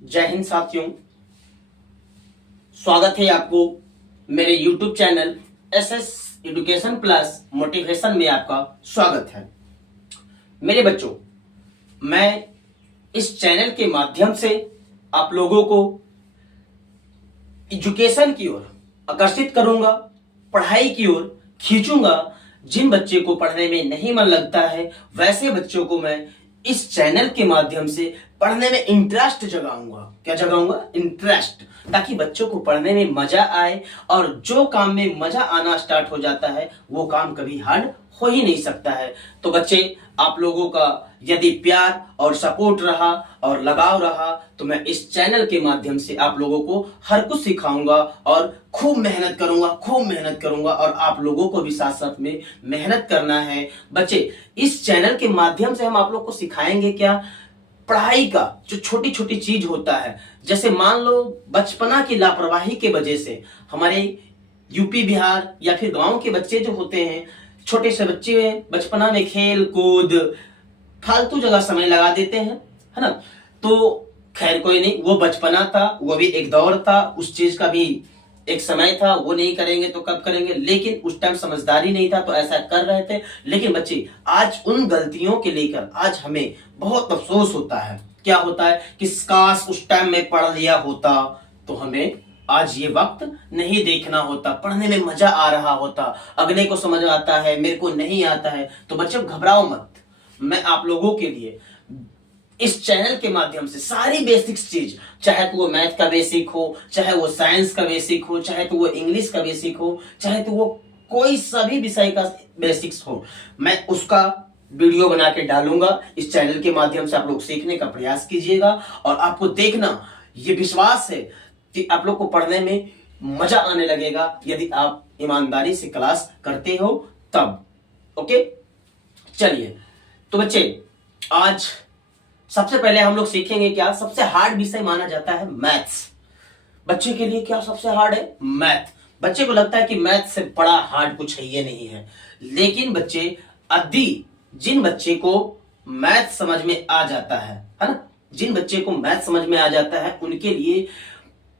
जय हिंद साथियों। स्वागत है आपको मेरे YouTube channel SS education plus motivation में। आपका स्वागत है मेरे बच्चों। मैं इस चैनल के माध्यम से आप लोगों को एजुकेशन की ओर आकर्षित करूंगा, पढ़ाई की ओर खींचूंगा। जिन बच्चे को पढ़ने में नहीं मन लगता है वैसे बच्चों को मैं इस चैनल के माध्यम से पढ़ने में इंटरेस्ट जगाऊंगा। क्या जगाऊंगा? इंटरेस्ट, ताकि बच्चों को पढ़ने में मजा आए। और जो काम में मजा आना स्टार्ट हो जाता है वो काम कभी हार्ड हो ही नहीं सकता है। तो बच्चे, आप लोगों का यदि प्यार और सपोर्ट रहा और लगाव रहा तो मैं इस चैनल के माध्यम से आप लोगों को हर कुछ सिखाऊंगा और खूब मेहनत करूंगा और आप लोगों को भी साथ साथ में मेहनत करना है। बच्चे, इस चैनल के माध्यम से हम आप लोग को सिखाएंगे क्या? पढ़ाई का जो छोटी छोटी चीज होता है। जैसे मान लो बचपना की लापरवाही के वजह से हमारे यूपी बिहार या फिर गांव के बच्चे जो होते हैं, छोटे से बच्चे बचपना में खेल कूद फालतू जगह समय लगा देते हैं, है ना। तो खैर कोई नहीं, वो बचपना था, वो भी एक दौर था, उस चीज का भी एक समय था। वो नहीं करेंगे तो कब करेंगे? लेकिन उस टाइम समझदारी नहीं था तो ऐसा कर रहे थे। लेकिन बच्चे, आज उन गलतियों के लेकर आज हमें बहुत अफसोस होता है। क्या होता है कि काश उस टाइम में पढ़ लिया होता तो हमें आज ये वक्त नहीं देखना होता, पढ़ने में मजा आ रहा होता। अगले को समझ आता है, मेरे को नहीं आता है। तो बच्चों घबराओ मत, मैं आप लोगों के लिए इस चैनल के माध्यम से सारी बेसिक्स चीज, चाहे तो वो मैथ का बेसिक हो, चाहे वो साइंस का बेसिक हो, चाहे तो वो इंग्लिश का बेसिक हो, चाहे तो वो कोई सभी विषय का बेसिक्स हो, मैं उसका वीडियो बना के डालूंगा। इस चैनल के माध्यम से आप लोग सीखने का प्रयास कीजिएगा और आपको देखना, ये विश्वास है कि आप लोग को पढ़ने में मजा आने लगेगा यदि आप ईमानदारी से क्लास करते हो तब। ओके, चलिए। तो बच्चे, आज सबसे पहले हम लोग सीखेंगे क्या? सबसे हार्ड विषय माना जाता है मैथ्स। बच्चे के लिए क्या सबसे हार्ड है? मैथ। बच्चे को लगता है कि मैथ से बड़ा हार्ड कुछ है ये नहीं है। लेकिन बच्चे, यदि जिन बच्चे को मैथ समझ में आ जाता है ना, जिन बच्चे को मैथ समझ में आ जाता है उनके लिए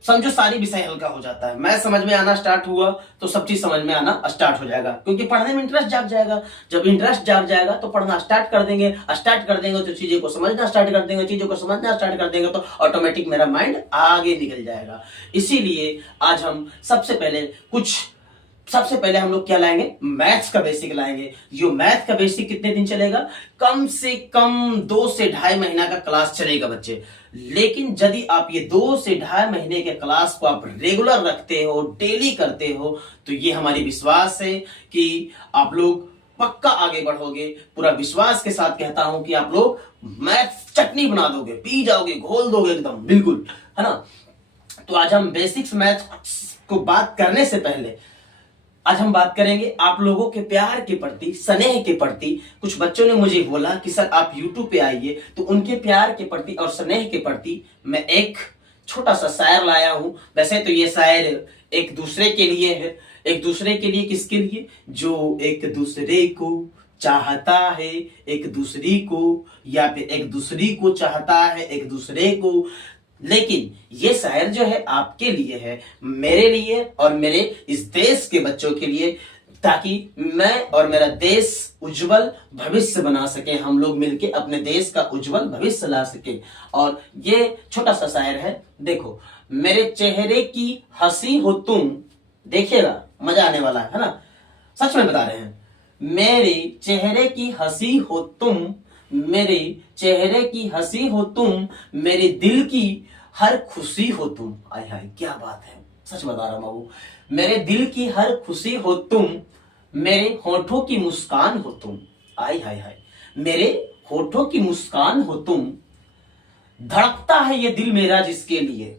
समझो सारी विषय हल्का हो जाता है। मैथ समझ में आना स्टार्ट हुआ तो सब चीज समझ में आना स्टार्ट हो जाएगा, क्योंकि पढ़ने में इंटरेस्ट जाग जाएगा। जब इंटरेस्ट जाग जाएगा तो पढ़ना स्टार्ट कर देंगे तो चीजों को समझना स्टार्ट कर देंगे, चीजों को समझना स्टार्ट कर देंगे तो ऑटोमेटिक मेरा माइंड आगे निकल जाएगा। इसीलिए आज हम सबसे पहले हम लोग क्या लाएंगे? मैथ्स का बेसिक लाएंगे। जो मैथ का बेसिक कितने दिन चलेगा? कम से कम 2 से ढाई महीना का क्लास चलेगा बच्चे। लेकिन यदि आप ये 2 से ढाई महीने के क्लास को आप रेगुलर रखते हो, डेली करते हो, तो ये हमारी विश्वास है कि आप लोग पक्का आगे बढ़ोगे। पूरा विश्वास के साथ कहता हूं कि आप लोग मैथ चटनी बना दोगे, पी जाओगे, घोल दोगे एकदम, बिल्कुल, है ना। तो आज हम बेसिक्स मैथ को बात करने से पहले आज हम बात करेंगे आप लोगों के प्यार के प्रति, स्नेह के प्रति। कुछ बच्चों ने मुझे बोला कि सर आप YouTube पे आइए, तो उनके प्यार के प्रति और स्नेह के प्रति मैं एक छोटा सा शायर लाया हूं। वैसे तो ये शायर एक दूसरे के लिए है। एक दूसरे के लिए किसके लिए? जो एक दूसरे को चाहता है एक दूसरी को, या फिर एक दूसरी को चाहता है एक दूसरे को। लेकिन ये शायर जो है आपके लिए है, मेरे लिए और मेरे इस देश के बच्चों के लिए, ताकि मैं और मेरा देश उज्जवल भविष्य बना सके, हम लोग मिलके अपने देश का उज्जवल भविष्य ला सके। और ये छोटा सा शायर है, देखो। मेरे चेहरे की हंसी हो तुम, देखिएगा मजा आने वाला है ना, सच में बता रहे हैं। मेरे चेहरे की हंसी हो तुम, मेरे चेहरे की हंसी हो तुम, मेरे दिल की हर खुशी हो तुम। आय हाय क्या बात है, सच बता रहा हूं बाबू। मेरे दिल की हर खुशी हो तुम, मेरे होठों की मुस्कान हो तुम। आय हाय हाय, मेरे होठों की मुस्कान हो तुम, धड़कता है ये दिल मेरा जिसके लिए।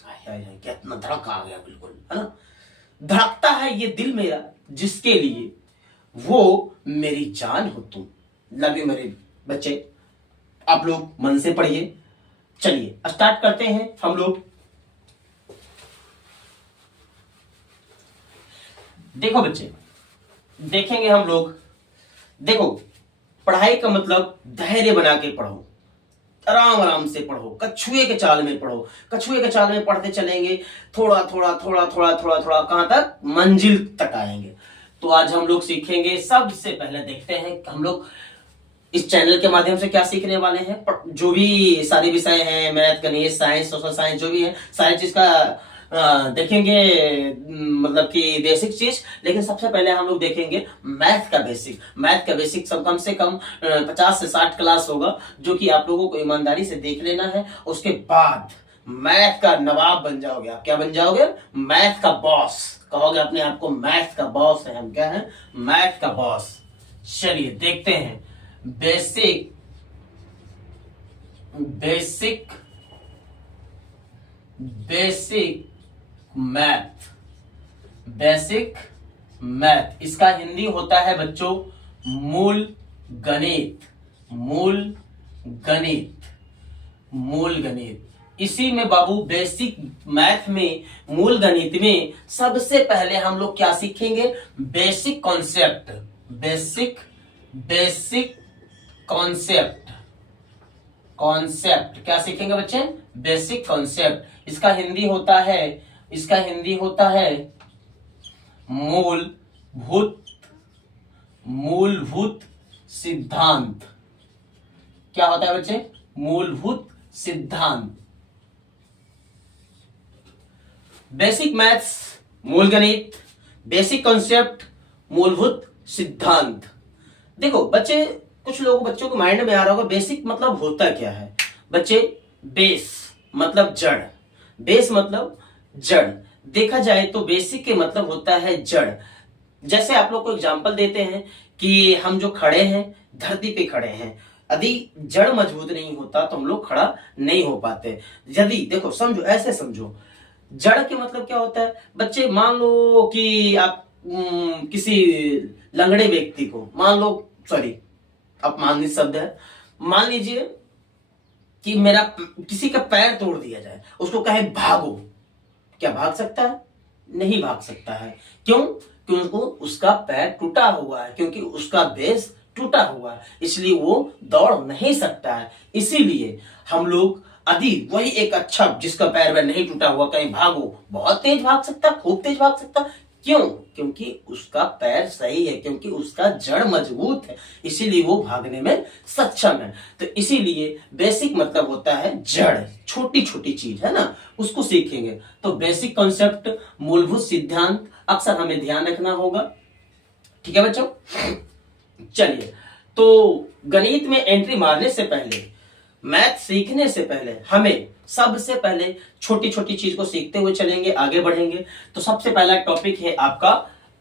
आय हाय हाय, कितना धड़का आ गया, बिल्कुल, है ना। धड़कता है ये दिल मेरा जिसके लिए, वो मेरी जान हो तुम। लव यू मेरे बच्चे, आप लोग मन से पढ़िए। चलिए स्टार्ट करते हैं हम लोग। देखो बच्चे, देखेंगे हम लोग। देखो, पढ़ाई का मतलब धैर्य बना के पढ़ो। आराम आराम से पढ़ो, कछुए के चाल में पढ़ो। कछुए के चाल में पढ़ते चलेंगे, थोड़ा थोड़ा थोड़ा थोड़ा थोड़ा थोड़ा कहां तक, मंजिल तक आएंगे। तो आज हम लोग सीखेंगे, सबसे पहले देखते हैं हम लोग इस चैनल के माध्यम से क्या सीखने वाले हैं। जो भी सारे विषय हैं, मैथ, गणित, साइंस, सोशल साइंस, जो भी है सारी चीज का देखेंगे, मतलब कि बेसिक चीज। लेकिन सबसे पहले हम लोग देखेंगे मैथ का बेसिक। मैथ का बेसिक सब कम से कम 50 से 60 क्लास होगा, जो कि आप लोगों को ईमानदारी से देख लेना है। उसके बाद मैथ का नवाब बन जाओगे आप। क्या बन जाओगे? मैथ का बॉस। कहोगे अपने आप को मैथ का बॉस है हम। क्या है? मैथ का बॉस। चलिए देखते हैं basic basic basic math. Basic math, इसका हिंदी होता है बच्चों मूल गणित। मूल गणित, मूल गणित। इसी में बाबू बेसिक मैथ में, मूल गणित में सबसे पहले हम लोग क्या सीखेंगे? Basic concept. Basic basic concept. Concept क्या सीखेंगे बच्चे? Basic concept. इसका हिंदी होता है, इसका हिंदी होता है मूलभूत, मूलभूत सिद्धांत। क्या होता है बच्चे? मूलभूत सिद्धांत। बेसिक मैथ्स, मूल गणित, बेसिक कॉन्सेप्ट, मूलभूत सिद्धांत। देखो बच्चे, कुछ लोगों बच्चों को माइंड में आ रहा होगा बेसिक मतलब होता क्या है। बच्चे बेस मतलब जड़। बेस मतलब जड़। देखा जाए तो बेसिक के मतलब होता है जड़। जैसे आप लोग को एग्जांपल देते हैं कि हम जो खड़े हैं, धरती पे खड़े हैं, यदि जड़ मजबूत नहीं होता तो हम लोग खड़ा नहीं हो पाते। यदि देखो, समझो, ऐसे समझो, जड़ के मतलब क्या होता है बच्चे? मान लो कि आप किसी लंगड़े व्यक्ति को, मान लो, सॉरी अपमानित शब्द है, मान लीजिए कि मेरा किसी का पैर तोड़ दिया जाए, उसको कहे भागो, क्या भाग सकता है? नहीं भाग सकता है। क्यों? क्योंकि उसका पैर टूटा हुआ है, क्योंकि उसका बेस टूटा हुआ है, इसलिए वो दौड़ नहीं सकता है। इसीलिए हम लोग यदि वही एक अच्छा जिसका पैर वैर नहीं टूटा हुआ कहीं भागो, बहुत तेज भाग सकता, खूब तेज भाग सकता। क्यों? क्योंकि उसका पैर सही है, क्योंकि उसका जड़ मजबूत है, इसीलिए वो भागने में सक्षम है। तो इसीलिए बेसिक मतलब होता है जड़, छोटी छोटी चीज है ना, उसको सीखेंगे। तो बेसिक कॉन्सेप्ट, मूलभूत सिद्धांत अक्सर हमें ध्यान रखना होगा। ठीक है बच्चों? चलिए, तो गणित में एंट्री मारने से पहले, मैथ सीखने से पहले हमें सबसे पहले छोटी छोटी चीज को सीखते हुए चलेंगे, आगे बढ़ेंगे। तो सबसे पहला टॉपिक है आपका,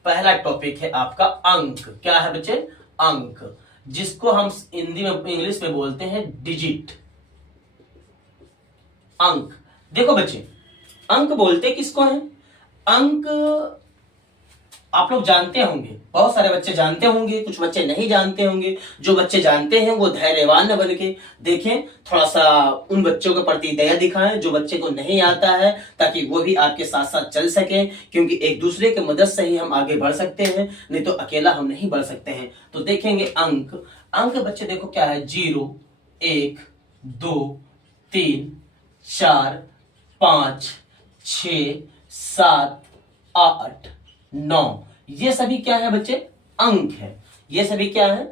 पहला टॉपिक है आपका अंक। क्या है बच्चे? अंक, जिसको हम हिंदी में, इंग्लिश में बोलते हैं डिजिट। अंक। देखो बच्चे, अंक बोलते किसको है? अंक आप लोग जानते होंगे, बहुत सारे बच्चे जानते होंगे, कुछ बच्चे नहीं जानते होंगे। जो बच्चे जानते हैं वो धैर्यवान बन के देखें, थोड़ा सा उन बच्चों के प्रति दया दिखाएं जो बच्चे को नहीं आता है, ताकि वो भी आपके साथ साथ चल सके। क्योंकि एक दूसरे की मदद से ही हम आगे बढ़ सकते हैं, नहीं तो अकेला हम नहीं बढ़ सकते हैं। तो देखेंगे अंक। अंक बच्चे देखो क्या है? 0, 1, 2, 3, 4, 5, 6, 7, 8, 9, ये सभी क्या है बच्चे? अंक है। ये सभी क्या है?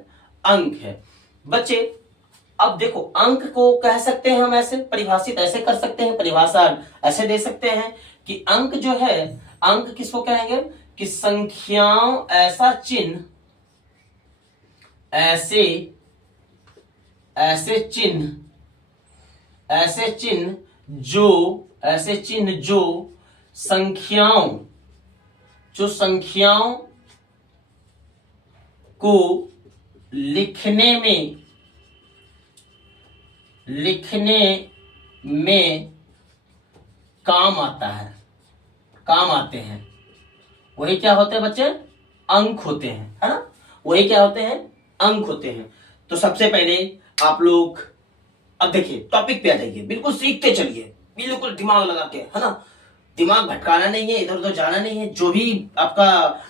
अंक है बच्चे। अब देखो, अंक को कह सकते हैं हम ऐसे, परिभाषित ऐसे कर सकते हैं, परिभाषा ऐसे दे सकते हैं कि अंक जो है, अंक किसको कहेंगे? कि संख्याओं, ऐसा चिन्ह, ऐसे ऐसे चिन्ह, ऐसे चिन्ह जो, ऐसे चिन्ह जो संख्याओं, जो संख्याओं को लिखने में काम आता है, काम आते हैं, वही क्या होते हैं बच्चे? अंक होते हैं, है ना? वही क्या होते हैं? अंक होते हैं। तो सबसे पहले आप लोग अब देखिए, टॉपिक पे आ जाइए, बिल्कुल सीख के चलिए, बिल्कुल दिमाग लगा के, है ना? दिमाग भटकाना नहीं है, इधर उधर जाना नहीं है। जो भी आपका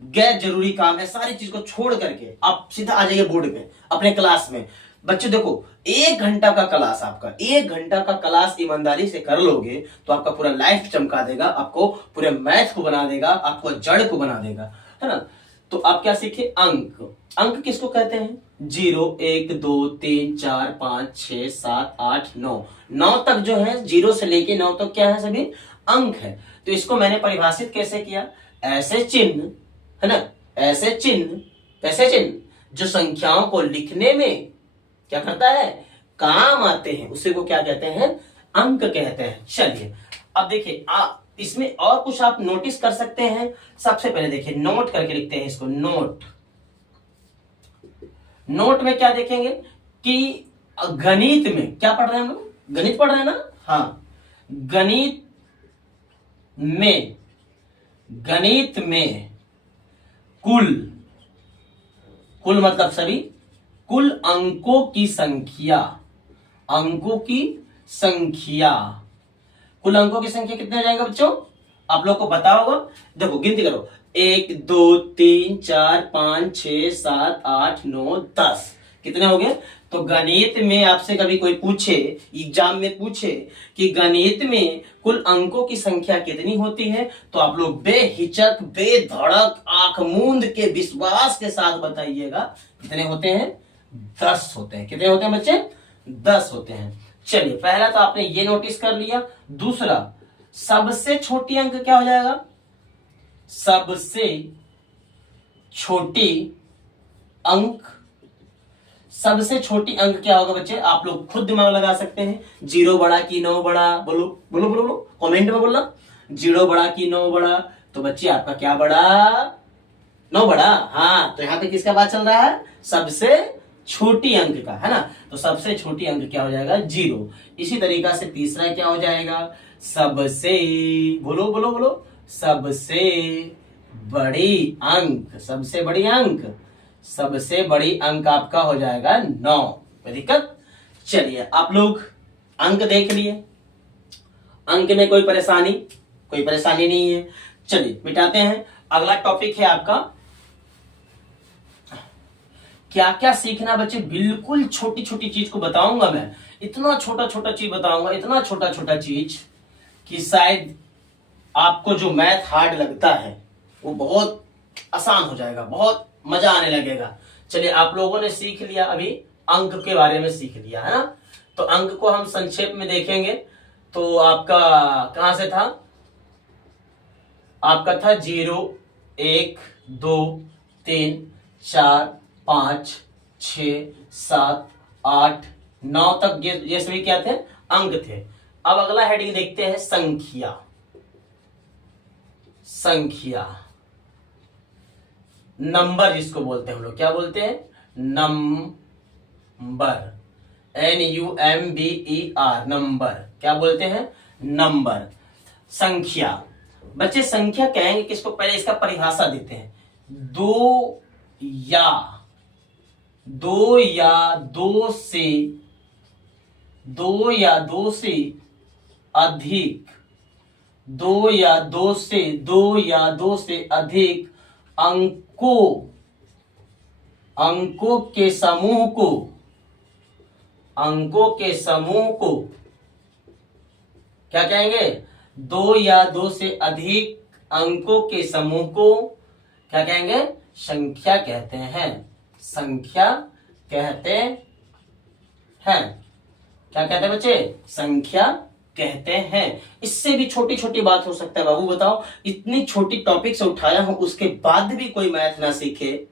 गैर जरूरी काम है, सारी चीज को छोड़ करके आप सीधा आ जाइए बोर्ड पे, अपने क्लास में। बच्चे देखो, 1 घंटा का क्लास, आपका 1 घंटा का क्लास ईमानदारी से कर लोगे तो आपका पूरा लाइफ चमका देगा, आपको पूरे मैथ को बना देगा, आपको जड़ को बना देगा, है ना। तो आप क्या सीखे? अंक। अंक किसको कहते हैं? 0, 1, 2, 3, 4, 5, 6, 7, 8, 9, 9 तक जो है, 0 से लेके 9 तक क्या है? सभी अंक है। तो इसको मैंने परिभाषित कैसे किया? ऐसे चिन्ह, है ना, ऐसे चिन्ह जो संख्याओं को लिखने में क्या करता है? काम आते हैं, उसी को क्या कहते हैं? अंक कहते हैं। चलिए अब देखिए, इसमें और कुछ आप नोटिस कर सकते हैं। सबसे पहले देखिए, नोट करके लिखते हैं इसको। नोट में क्या देखेंगे कि गणित में क्या पढ़ रहे हैं हम लोग? गणित पढ़ रहे हैं ना? हाँ, गणित में कुल मतलब सभी, कुल अंकों की संख्या, कुल अंकों की संख्या कितने हो जाएगा बच्चों? आप लोग को पता होगा। देखो गिनती करो, 1, 2, 3, 4, 5, 6, 7, 8, 9, 10। कितने हो गए? तो गणित में आपसे कभी कोई पूछे, एग्जाम में पूछे कि गणित में कुल अंकों की संख्या कितनी होती है, तो आप लोग बेहिचक, बेधड़क, आंख मूंद के, विश्वास के साथ बताइएगा कितने होते हैं? 10 होते हैं। कितने होते हैं बच्चे? 10 होते हैं। चलिए, पहला तो आपने ये नोटिस कर लिया। दूसरा, सबसे छोटी अंक क्या हो जाएगा? सबसे छोटी अंक क्या होगा बच्चे? आप लोग खुद दिमाग लगा सकते हैं। 0 बड़ा कि 9 बड़ा? बोलो बोलो बोलो बोलो, कमेंट में बोलना। 0 बड़ा कि 9 बड़ा? तो बच्चे आपका क्या बड़ा? 9 बड़ा। हाँ, तो यहाँ पे किसका बात चल रहा है? सबसे छोटी अंक का, है ना। तो सबसे छोटी अंक क्या हो जाएगा? 0। इसी तरीका से तीसरा क्या हो जाएगा? सबसे, बोलो बोलो बोलो, सबसे बड़ी अंक आपका हो जाएगा 9। कोई दिक्कत? चलिए, आप लोग अंक देख लिए, अंक में कोई परेशानी नहीं है। चलिए मिटाते हैं। अगला टॉपिक है आपका, क्या क्या सीखना बच्चे। बिल्कुल छोटी छोटी चीज को बताऊंगा मैं, इतना छोटा छोटा चीज बताऊंगा, इतना छोटा छोटा चीज कि शायद आपको जो मैथ हार्ड लगता है वो बहुत आसान हो जाएगा, बहुत मजा आने लगेगा। चलिए, आप लोगों ने सीख लिया, अभी अंक के बारे में सीख लिया, है ना। तो अंक को हम संक्षेप में देखेंगे तो आपका कहां से था? आपका था 0, 1, 2, 3, 4, 5, 6, 7, 8, 9 तक ये सभी क्या थे? अंक थे। अब अगला हेडिंग देखते हैं, संख्या, नंबर जिसको बोलते हैं हम लोग। क्या बोलते हैं? Number, NUMBER, number. क्या बोलते हैं? नंबर। संख्या, बच्चे संख्या कहेंगे किसको? पहले इसका परिभाषा देते हैं। दो या दो से अधिक अंकों के समूह को क्या कहेंगे? 2 या 2 से अधिक अंकों के समूह को क्या कहेंगे? संख्या कहते हैं। संख्या कहते हैं। क्या कहते हैं बच्चे? संख्या कहते हैं। इससे भी छोटी छोटी बात हो सकता है। बाबू बताओ, इतनी छोटी टॉपिक से उठाया हूं, उसके बाद भी कोई मैथ ना सीखे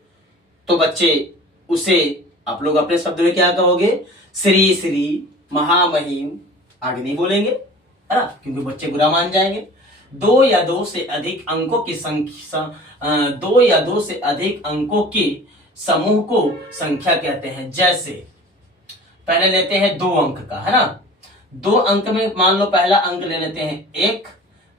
तो बच्चे उसे आप लोग अपने शब्द में क्या कहोगे? श्री श्री महामहिम आगे नहीं बोलेंगे, है ना, क्योंकि बच्चे बुरा मान जाएंगे। 2 या 2 से अधिक अंकों की संख्या, 2 या 2 से अधिक अंकों के समूह को संख्या कहते हैं। जैसे पहले लेते हैं 2 अंक का, है ना। 2 अंक में मान लो पहला अंक ले लेते हैं 1,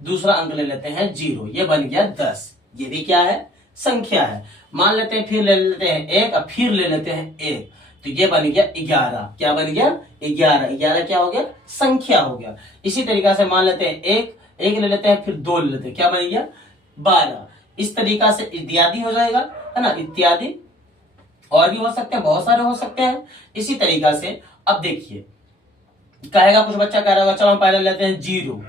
दूसरा अंक ले लेते हैं 0, ये बन गया 10। ये भी क्या है? संख्या है। मान लेते हैं, फिर ले लेते हैं 1 और फिर ले लेते हैं 1, तो ये बन गया 11। क्या बन गया? 11। 11 क्या हो गया? संख्या हो गया। इसी तरीका से मान लेते हैं 1 ले लेते हैं, फिर 2 ले लेते हैं, क्या बन गया? 12। इस तरीका से इत्यादि हो जाएगा, है ना, इत्यादि। और भी हो सकते हैं, बहुत सारे हो सकते हैं। इसी तरीका से अब देखिए, कहेगा कुछ बच्चा कह रहा होगा चलो हम पहले लेते हैं 0,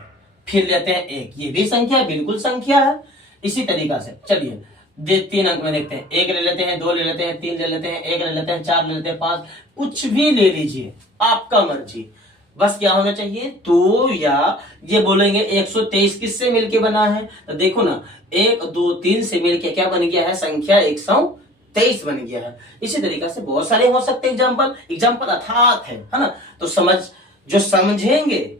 फिर लेते हैं 1, ये भी संख्या है, बिल्कुल संख्या है। इसी तरीका से चलिए 3 अंक में देखते हैं, 1 ले लेते हैं, 2 ले लेते हैं, 3 ले लेते हैं, 1 ले लेते हैं, 4 ले लेते हैं, 5, कुछ भी ले लीजिए, आपका मर्जी। बस क्या होना चाहिए, तो या ये बोलेंगे 123 किससे मिलके बना है, तो देखो ना 1 2 3 से मिलके क्या बन गया है, संख्या 123 बन गया है। इसी तरीका से बहुत सारे हो सकते हैं एग्जाम्पल अर्थात है ना। तो जो समझेंगे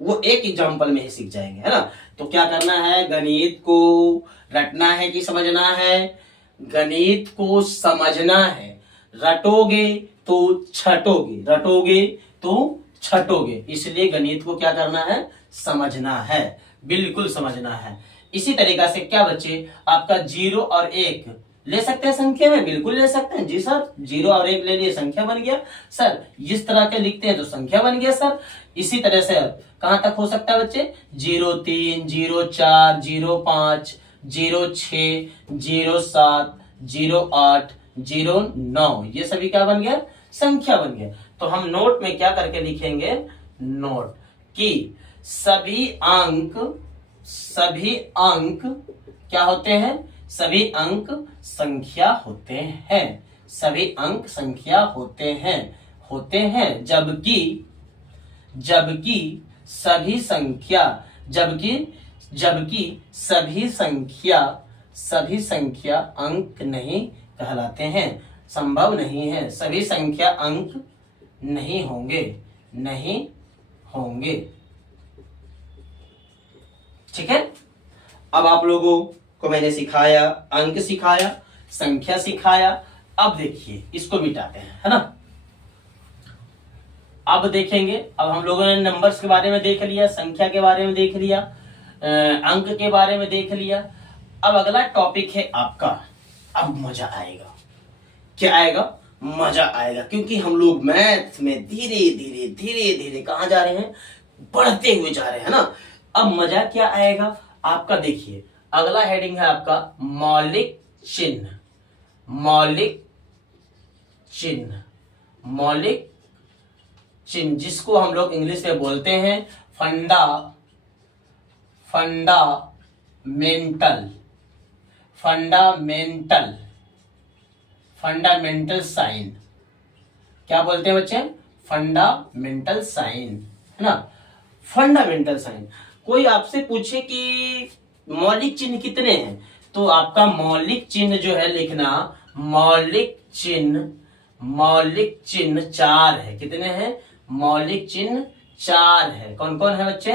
वो एक एग्जाम्पल में ही सीख जाएंगे, है ना। तो क्या करना है, गणित को रटना है कि समझना है, गणित को समझना है। रटोगे तो छटोगे, रटोगे तो छटोगे, इसलिए गणित को क्या करना है, समझना है, बिल्कुल समझना है। इसी तरीका से क्या बच्चे, आपका 0 और 1 ले सकते हैं संख्या में, बिल्कुल ले सकते हैं जी सर, 0 और 1 ले लिए संख्या बन गया सर, इस तरह के लिखते हैं तो संख्या बन गया सर। इसी तरह से कहां तक हो सकता है बच्चे, 03 04 05 06 07 08 09, ये सभी क्या बन गया, संख्या बन गया। तो हम नोट में क्या करके लिखेंगे, नोट कि सभी अंक क्या होते हैं, सभी अंक संख्या होते हैं, सभी अंक संख्या होते हैं, जबकि सभी संख्या अंक नहीं कहलाते हैं, संभव नहीं है, सभी संख्या अंक नहीं होंगे। ठीक है। अब आप लोगों को मैंने सिखाया, अंक सिखाया, संख्या सिखाया। अब देखिए इसको मिटाते हैं, है ना। अब देखेंगे, अब हम लोगों ने नंबर्स के बारे में देख लिया, संख्या के बारे में देख लिया, अंक के बारे में देख लिया। अब अगला टॉपिक है आपका, अब मजा आएगा। क्या आएगा, मजा आएगा, क्योंकि हम लोग मैथ में धीरे धीरे कहां जा रहे हैं, बढ़ते हुए जा रहे हैं ना। अब मजा क्या आएगा आपका, देखिए अगला हेडिंग है आपका मौलिक चिन्ह। मौलिक चिन्ह जिसको हम लोग इंग्लिश में बोलते हैं फंडामेंटल साइन। क्या बोलते हैं बच्चे, फंडामेंटल साइन, है ना। फंडामेंटल साइन, कोई आपसे पूछे कि मौलिक चिन्ह कितने हैं, तो आपका मौलिक चिन्ह जो है लिखना, मौलिक चिन्ह 4 है। कितने हैं, मौलिक चिन्ह 4 है। कौन कौन है बच्चे,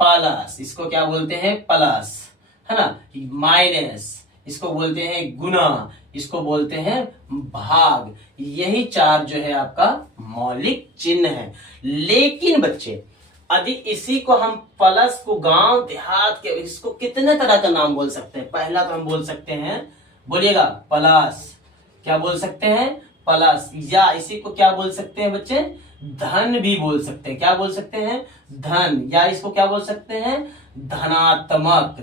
प्लस, इसको क्या बोलते हैं, प्लस, है ना। माइनस, इसको बोलते हैं गुना, इसको बोलते हैं भाग। यही 4 जो है आपका मौलिक चिन्ह है। लेकिन बच्चे यदि इसी को हम प्लस को गांव देहात के, इसको कितने तरह का नाम बोल सकते हैं। पहला तो हम बोल सकते हैं, बोलिएगा प्लस, क्या बोल सकते हैं, प्लस। या इसी को क्या बोल सकते हैं बच्चे, धन भी बोल सकते हैं। क्या बोल सकते हैं, धन। या इसको क्या बोल सकते हैं, धनात्मक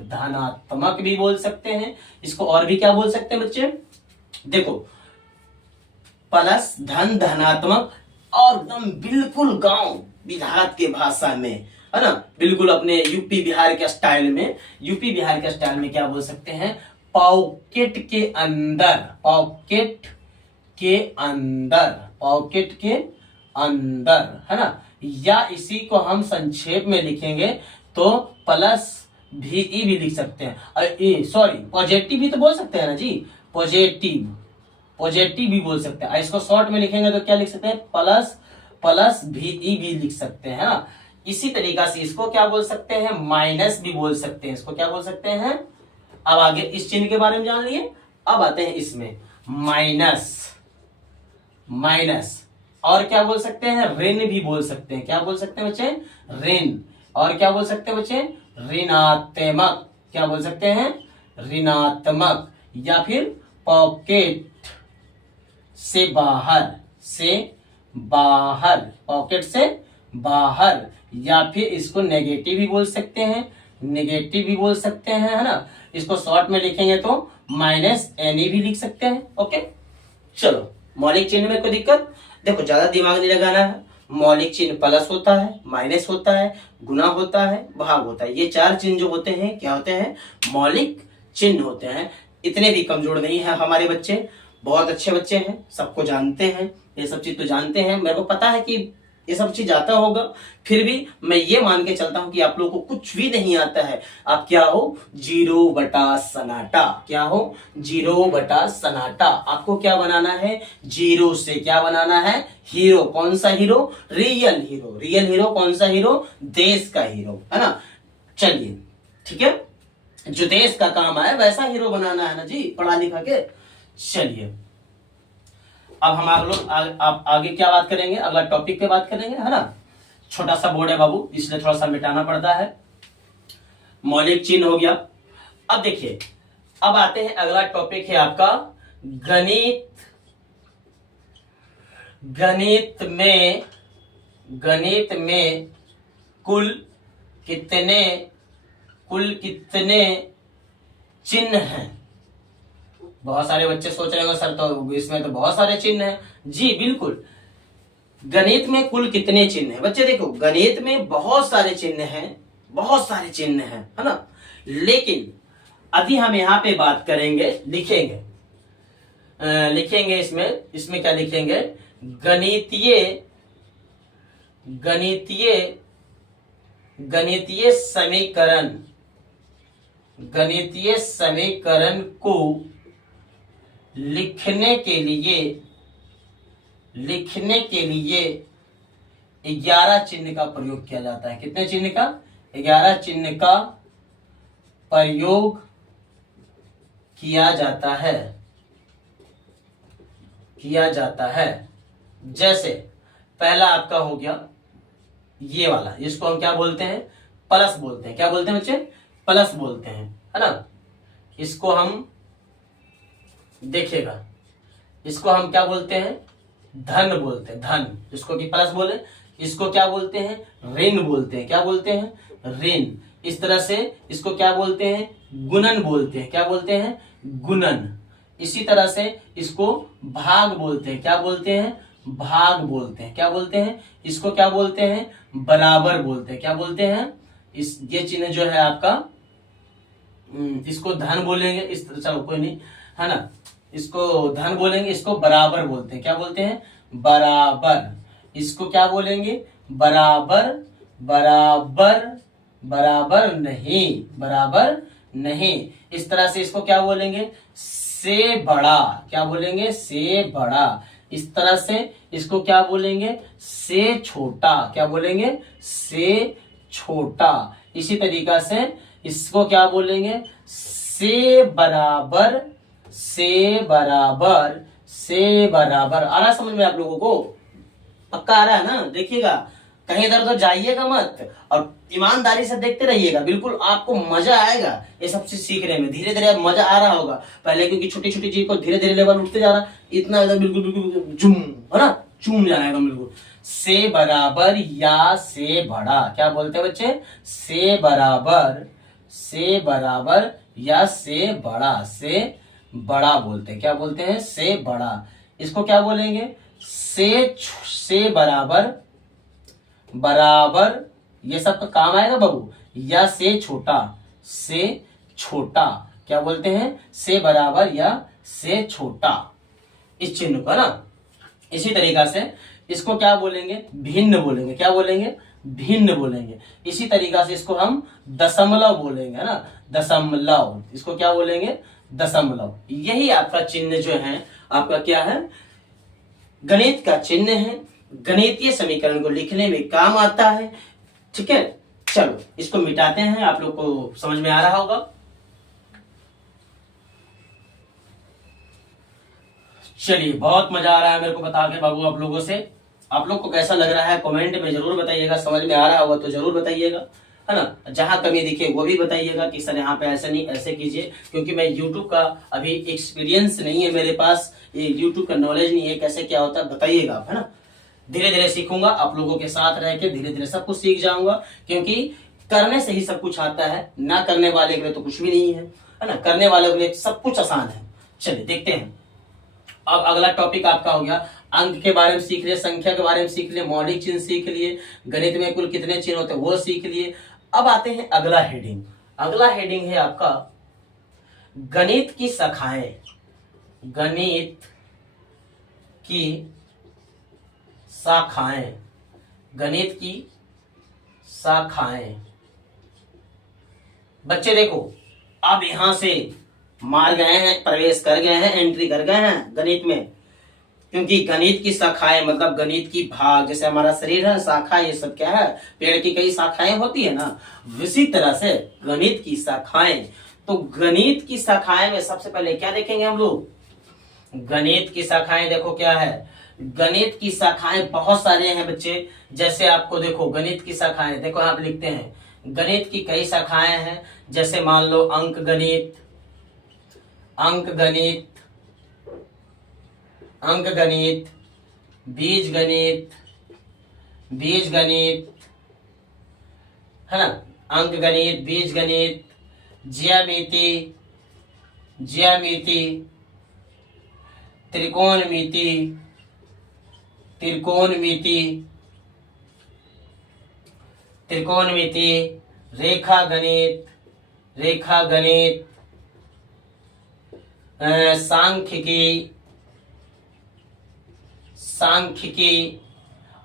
भी बोल सकते हैं। इसको और भी क्या बोल सकते हैं बच्चे, देखो प्लस, धन, धनात्मक, और एकदम बिल्कुल गांव बिहार के भाषा में, है ना, बिल्कुल अपने यूपी बिहार के स्टाइल में क्या बोल सकते हैं, पॉकेट के अंदर, है ना। या इसी को हम संक्षेप में लिखेंगे तो प्लस भी लिख सकते हैं। सॉरी, पॉजिटिव भी तो बोल सकते हैं ना जी, पॉजिटिव भी बोल सकते हैं। इसको शॉर्ट में लिखेंगे तो क्या लिख सकते हैं, प्लस भी लिख सकते हैं, है ना। इसी तरीका से इसको क्या बोल सकते हैं, माइनस भी बोल सकते हैं। इसको क्या बोल सकते हैं, अब आगे इस चिन्ह के बारे में जान लिए। अब आते हैं इसमें माइनस, और क्या बोल सकते हैं, ऋण भी बोल सकते हैं। क्या बोल सकते हैं बच्चे, ऋण। और क्या बोल सकते हैं बच्चे, ऋणात्मक। क्या बोल सकते हैं, ऋणात्मक। या फिर पॉकेट से बाहर, या फिर इसको नेगेटिव भी बोल सकते हैं, है ना। इसको शॉर्ट में लिखेंगे तो माइनस एन भी लिख सकते हैं। ओके, चलो, मौलिक चिन्ह में कोई दिक्कत? देखो, ज्यादा दिमाग नहीं लगाना है। मौलिक चिन्ह प्लस होता है, माइनस होता है, गुना होता है, भाग होता है। ये चार चिन्ह जो होते हैं क्या होते हैं? मौलिक चिन्ह होते हैं। इतने भी कमजोर नहीं है हमारे बच्चे, बहुत अच्छे बच्चे हैं, सबको जानते हैं, ये सब चीज तो जानते हैं। मेरे को पता है कि ये सब चीज आता होगा, फिर भी मैं ये मान के चलता हूं कि आप लोगों को कुछ भी नहीं आता है। आप क्या हो? जीरो बटा सन्नाटा। क्या हो? जीरो बटा सन्नाटा। आपको क्या बनाना है? जीरो से क्या बनाना है? हीरो। कौन सा hero? Real hero. Real hero कौन सा हीरो? देश का हीरो, है ना। चलिए, ठीक है, जो देश का काम आए वैसा हीरो बनाना है ना जी, पढ़ा लिखा के। चलिए, अब हम आप आगे क्या बात करेंगे? अगला टॉपिक पे बात करेंगे, है ना। छोटा सा बोर्ड है बाबू, इसलिए थोड़ा सा मिटाना पड़ता है। मौलिक चिन्ह हो गया। अब देखिए, अब आते हैं, अगला टॉपिक है आपका गणित। गणित में कुल कितने चिन्ह हैं? बहुत सारे बच्चे सोच रहे होंगे सर तो इसमें तो बहुत सारे चिन्ह हैं। जी बिल्कुल, गणित में कुल कितने चिन्ह हैं? बच्चे देखो, गणित में बहुत सारे चिन्ह हैं, बहुत सारे चिन्ह हैं, है ना। लेकिन अभी हम यहाँ पे बात करेंगे, लिखेंगे इसमें क्या लिखेंगे? गणितीय समीकरण को लिखने के लिए 11 चिन्ह का प्रयोग किया जाता है। कितने चिन्ह का? 11 चिन्ह का प्रयोग किया जाता है। जैसे पहला आपका हो गया ये वाला, इसको हम क्या बोलते हैं? प्लस बोलते हैं। क्या बोलते हैं बच्चे? प्लस बोलते हैं, है ना। इसको हम देखिएगा, इसको हम क्या बोलते हैं? धन बोलते हैं, धन। इसको कि प्लस बोले, इसको क्या बोलते हैं? ऋण बोलते हैं। क्या बोलते हैं? ऋण। इस तरह से इसको क्या बोलते हैं? गुणन बोलते हैं। क्या बोलते हैं? गुणन। इसी तरह से इसको भाग बोलते हैं। क्या बोलते हैं? भाग बोलते हैं। क्या बोलते हैं? इसको क्या बोलते हैं? बराबर बोलते हैं। क्या बोलते हैं? ये चिन्ह जो है आपका, इसको धन बोलेंगे, इस तरह, चलो कोई नहीं, है ना। इसको धन बोलेंगे, इसको बराबर बोलते हैं। क्या बोलते हैं? बराबर। इसको क्या बोलेंगे? बराबर नहीं। इस तरह से इसको क्या बोलेंगे? से बड़ा। क्या बोलेंगे? से बड़ा। इस तरह से इसको क्या बोलेंगे? से छोटा। क्या बोलेंगे? से छोटा। इसी तरीका से इसको क्या बोलेंगे? से बराबर। आ रहा समझ में आप लोगों को? पक्का आ रहा है ना? देखिएगा, कहीं इधर उधर जाइएगा मत और ईमानदारी से देखते रहिएगा। बिल्कुल आपको मजा आएगा ये सब चीज सीखने में। धीरे धीरे मजा आ रहा होगा पहले, क्योंकि छोटी छोटी चीज को धीरे धीरे लेवल उठते जा रहा, इतना एकदम बिल्कुल जुम, है ना, चूम जाएगा बिल्कुल। से बराबर या से बड़ा। क्या बोलते हैं बच्चे? से बराबर या से बड़ा बोलते हैं। क्या बोलते हैं? से बड़ा। इसको क्या बोलेंगे? से बराबर ये सब का काम आएगा बाबू। या से छोटा। क्या बोलते हैं? से बराबर या से छोटा, इस चिन्ह को ना। इसी तरीका से इसको क्या बोलेंगे? भिन्न बोलेंगे। क्या बोलेंगे? भिन्न बोलेंगे। इसी तरीका से इसको हम दशमलव बोलेंगे, है ना, दशमलव। इसको क्या बोलेंगे? दशमलव। यही आपका चिन्ह जो है, आपका क्या है? गणित का चिन्ह है, गणितीय समीकरण को लिखने में काम आता है। ठीक है, चलो इसको मिटाते हैं। आप लोग को समझ में आ रहा होगा। चलिए, बहुत मजा आ रहा है मेरे को बता के बाबू आप लोगों से। आप लोग को कैसा लग रहा है कमेंट में जरूर बताइएगा। समझ में आ रहा होगा तो जरूर बताइएगा, है ना। जहां कमी दिखे वो भी बताइएगा कि सर यहाँ पे ऐसा नहीं, ऐसे कीजिए। क्योंकि मैं यूट्यूब का अभी एक्सपीरियंस नहीं है मेरे पास, ये यूट्यूब का नॉलेज नहीं है, कैसे क्या होता है बताइएगा आप, है ना। धीरे धीरे सीखूंगा, आप लोगों के साथ रह के धीरे धीरे सब कुछ सीख जाऊंगा। क्योंकि करने से ही सब कुछ आता है, ना करने वाले के लिए तो कुछ भी नहीं है ना। करने वाले के लिए सब कुछ आसान है। चलिए देखते हैं। अब अगला टॉपिक आपका हो गया अंक के बारे में सीख लिए, संख्या के बारे में सीख लिए, मौलिक चिन्ह सीख लिए, गणित में कुल कितने चिन्ह होते हैं वो सीख लिए। अब आते हैं अगला हेडिंग। अगला हेडिंग है आपका गणित की शाखाएं। गणित की शाखाएं, गणित की शाखाएं। बच्चे देखो, अब यहां से मार गए हैं, प्रवेश कर गए हैं, एंट्री कर गए हैं गणित में, क्योंकि गणित की शाखाएं मतलब गणित की भाग, जैसे हमारा शरीर है शाखा, ये सब क्या है, पेड़ की कई शाखाएं होती है ना, इसी तरह से गणित की शाखाएं। तो गणित की शाखाएं में सबसे पहले क्या देखेंगे हम लोग, गणित की शाखाएं देखो क्या है। गणित की शाखाएं बहुत सारे हैं बच्चे, जैसे आपको देखो गणित की शाखाएं, देखो आप लिखते हैं गणित की कई शाखाएं हैं, जैसे मान लो अंक गणित, अंक गणित, अंक गणित, बीज गणित, बीज गणित है ना, अंक गणित, बीज गणित, ज्यामिति, ज्यामिति, त्रिकोणमिति, त्रिकोणमिति, त्रिकोणमिति, रेखा गणित, रेखा गणित, सांख्यिकी, सांख्यिकी,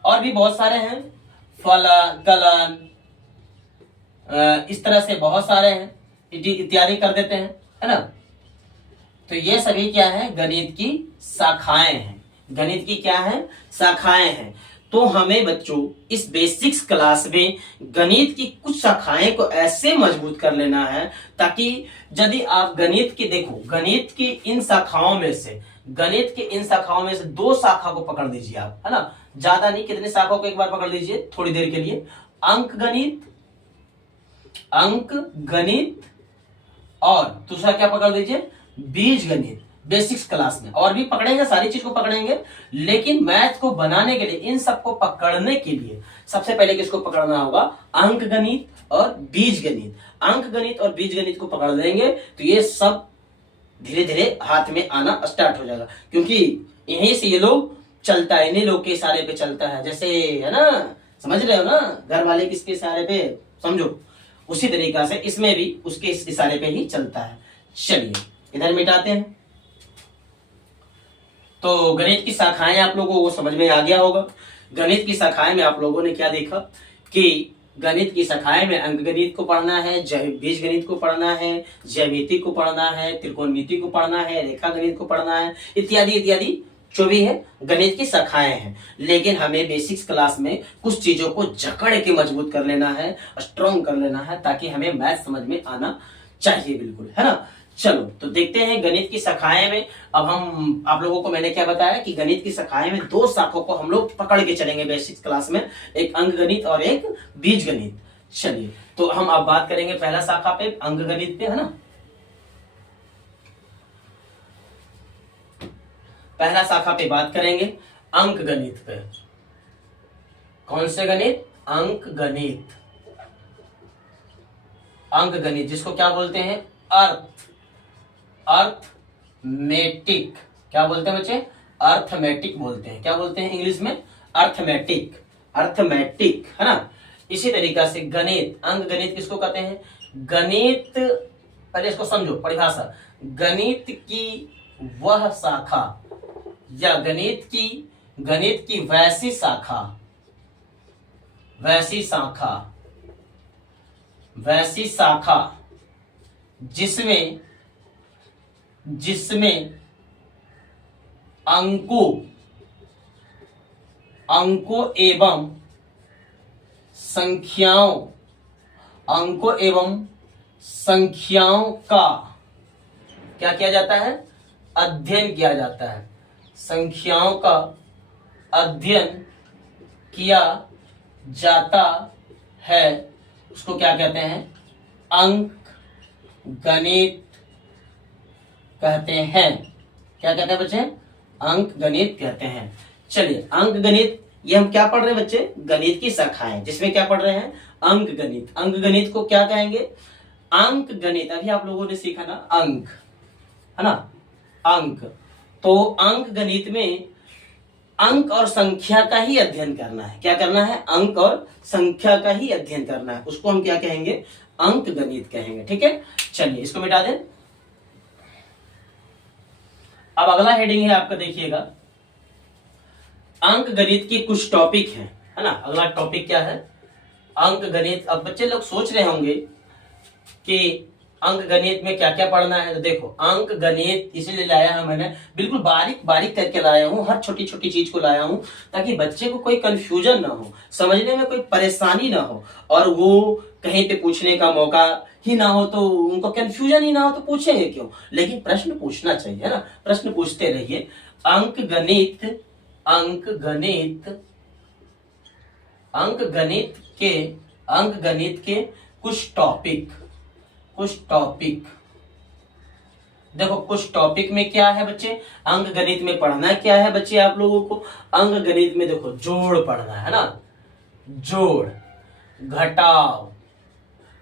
और भी बहुत सारे हैं, फलन, कलन, इस तरह से बहुत सारे हैं, इत्यादि कर देते हैं, है ना। तो ये सभी क्या है, गणित की शाखाएं हैं। गणित की क्या है, शाखाएं हैं। तो हमें बच्चों इस बेसिक्स क्लास में गणित की कुछ शाखाएं को ऐसे मजबूत कर लेना है, ताकि यदि आप गणित की देखो, गणित की इन शाखाओं में से, गणित की इन शाखाओं में से 2 शाखा को पकड़ लीजिए आप, है ना, ज्यादा नहीं, कितने शाखाओं को एक बार पकड़ लीजिए थोड़ी देर के लिए, अंक गणित, अंक गणित, और दूसरा क्या पकड़ लीजिए, बीज गणित। बेसिक्स क्लास में और भी पकड़ेंगे, सारी चीज को पकड़ेंगे, लेकिन मैथ को बनाने के लिए, इन सबको पकड़ने के लिए सबसे पहले किसको पकड़ना होगा, अंक गणित और बीज गणित। अंक गणित और बीज गणित को पकड़ लेंगे तो ये सब धीरे धीरे हाथ में आना स्टार्ट हो जाएगा, क्योंकि यहीं से ये लोग चलता है, इन्हीं लोग के इशारे पे चलता है, जैसे है ना, समझ रहे हो ना, घर वाले किसके इशारे पे, समझो उसी तरीका से इसमें भी उसके इशारे पे ही चलता है। चलिए इधर मिटाते हैं। तो गणित की शाखाएं आप लोगों को समझ में आ गया होगा। गणित की शाखाएं में आप लोगों ने क्या देखा कि गणित की शाखाएं में अंक गणित को पढ़ना है, बीज गणित को पढ़ना है, ज्यामिति को पढ़ना है, त्रिकोणमिति को पढ़ना है, रेखा गणित को पढ़ना है, इत्यादि इत्यादि जो भी है गणित की शाखाएं हैं। लेकिन हमें बेसिक्स क्लास में कुछ चीजों को जकड़ के मजबूत कर लेना है, स्ट्रॉन्ग कर लेना है, ताकि हमें मैथ समझ में आना चाहिए, बिल्कुल, है ना। चलो तो देखते हैं गणित की शाखाएं में। अब हम आप लोगों को मैंने क्या बताया कि गणित की शाखाएं में 2 शाखों को हम लोग पकड़ के चलेंगे बेसिक्स क्लास में, एक अंक गणित और एक बीज गणित। चलिए तो हम अब बात करेंगे पहला शाखा पे, अंक गणित पे, है ना। पहला शाखा पे बात करेंगे अंक गणित पे। कौन से गणित, अंक गणित। अंक गणित जिसको क्या बोलते हैं, अर्थमेटिक। क्या बोलते हैं बच्चे, अर्थमेटिक बोलते हैं। क्या बोलते हैं इंग्लिश में, अर्थमेटिक, अर्थमेटिक, है ना। इसी तरीका से गणित, अंक गणित किसको कहते हैं, गणित, पहले इसको समझो परिभाषा, गणित की वह शाखा या गणित की वैसी शाखा, वैसी शाखा, वैसी शाखा जिसमें अंकों एवं संख्याओं का क्या किया जाता है, अध्ययन किया जाता है। संख्याओं का अध्ययन किया जाता है, उसको क्या कहते हैं, अंक गणित कहते हैं। क्या कहते हैं बच्चे, अंक गणित कहते हैं। चलिए अंक गणित, ये हम क्या पढ़ रहे हैं बच्चे, गणित की शाखाएं, जिसमें क्या पढ़ रहे हैं, अंक गणित। अंक गणित को क्या कहेंगे, अंक गणित, अभी आप लोगों ने सीखा ना, अंक, है ना, अंक, तो अंक गणित में अंक और संख्या का ही अध्ययन करना है। क्या करना है? अंक और संख्या का ही अध्ययन करना है। उसको हम क्या कहेंगे? अंक गणित कहेंगे। ठीक है, चलिए इसको मिटा दें। अब अगला हेडिंग है आपका, देखिएगा, अंक गणित की कुछ टॉपिक है ना। अगला टॉपिक क्या है? अंक गणित। अब बच्चे लोग सोच रहे होंगे कि अंक गणित में क्या क्या पढ़ना है। तो देखो, अंक गणित इसलिए लाया है मैंने, बिल्कुल बारीक बारीक करके लाया हूं, हर छोटी छोटी चीज को लाया हूं, ताकि बच्चे को कोई कंफ्यूजन ना हो, समझने में कोई परेशानी ना हो, और वो कहीं पे पूछने का मौका ही ना हो, तो उनको कंफ्यूजन ही ना हो तो पूछेंगे क्यों। लेकिन प्रश्न पूछना चाहिए, है ना, प्रश्न पूछते रहिए। अंक गणित, अंक गणित, अंक गणित के कुछ टॉपिक, देखो कुछ टॉपिक में क्या है बच्चे, अंक गणित में पढ़ना क्या है बच्चे आप लोगों को? अंक गणित में देखो जोड़ पढ़ना है ना, जोड़, घटाव,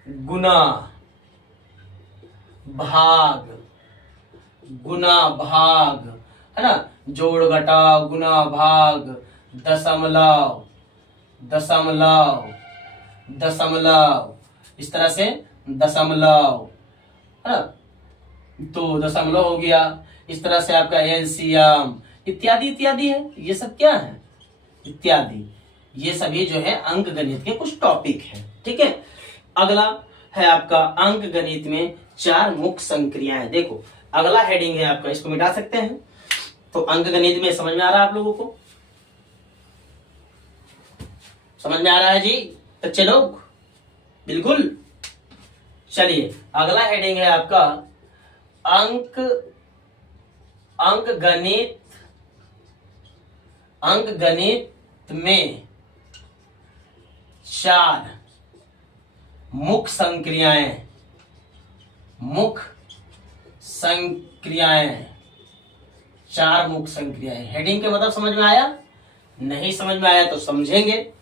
गुना, भाग, है ना, जोड़ घटाव गुना भाग, दशमलव, इस तरह से दशमलव, है ना, तो दशमलव हो गया। इस तरह से आपका एलसीएम इत्यादि इत्यादि है। ये सब क्या है? इत्यादि। ये सभी जो है अंक गणित के कुछ टॉपिक है। ठीक है, अगला है आपका अंक गणित में 4 मुख्य संक्रियाएं। देखो अगला हेडिंग है आपका, इसको मिटा सकते हैं। तो अंक गणित में समझ में आ रहा है आप लोगों को? समझ में आ रहा है जी बच्चे लोग? बिल्कुल। चलिए अगला हेडिंग है आपका अंक गणित में 4 मुख्य संक्रियाएं, 4 मुख्य संक्रियाएं। हेडिंग के मतलब समझ में आया? नहीं समझ में आया तो समझेंगे